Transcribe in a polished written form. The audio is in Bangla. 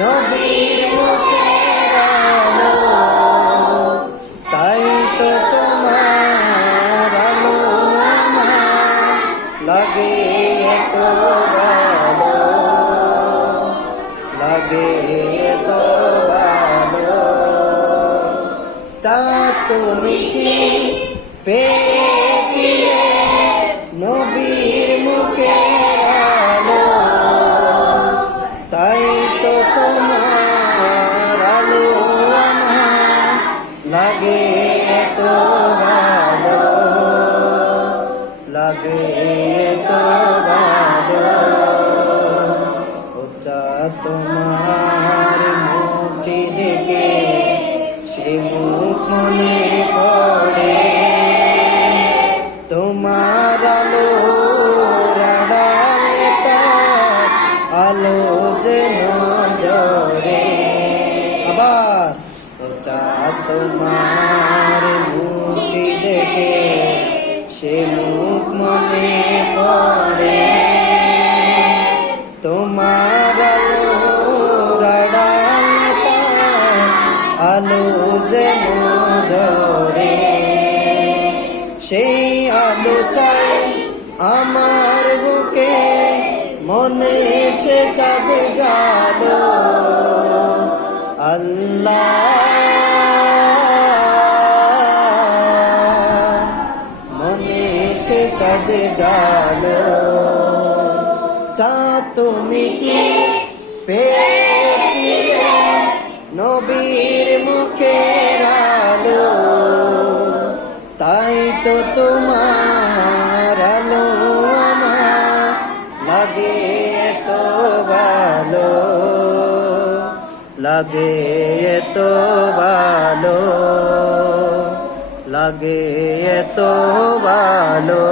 নবীর মুখের আলো, তাই তো তোমার আলো আমার লাগে এত ভালো, লাগে এত ভালো। চাঁদ তুমি কি পেয়েছিলে নবীর মুখের আলো, তাই তো তোমার আলো আমার লাগে এত ভালো, লাগে এত ভালো। ও চাঁদ তোমার মুখটি দেখে সে মুখ মনে পড়ে, তোমার আলো রাডালে তার আলো যেন জ্বরে। আবার ও চাঁদ তোমার মুখটি দেখে সে মুখ মনে পড়ে, তোমার আলো রাডালে তার আলো যেন জ্বরে। সেই আলো চাই আমার বুকে, মনে এসে চাঁদ জালো। আল্লাহ মনে এসে চাঁদ জালো। চাঁদ তুমি কি পেয়েছিলে নবীর মুখের আলো, তাই তো তোমার আলো আমার লাগে এত ভালো, লাগে এত ভালো, লাগে এত ভালো।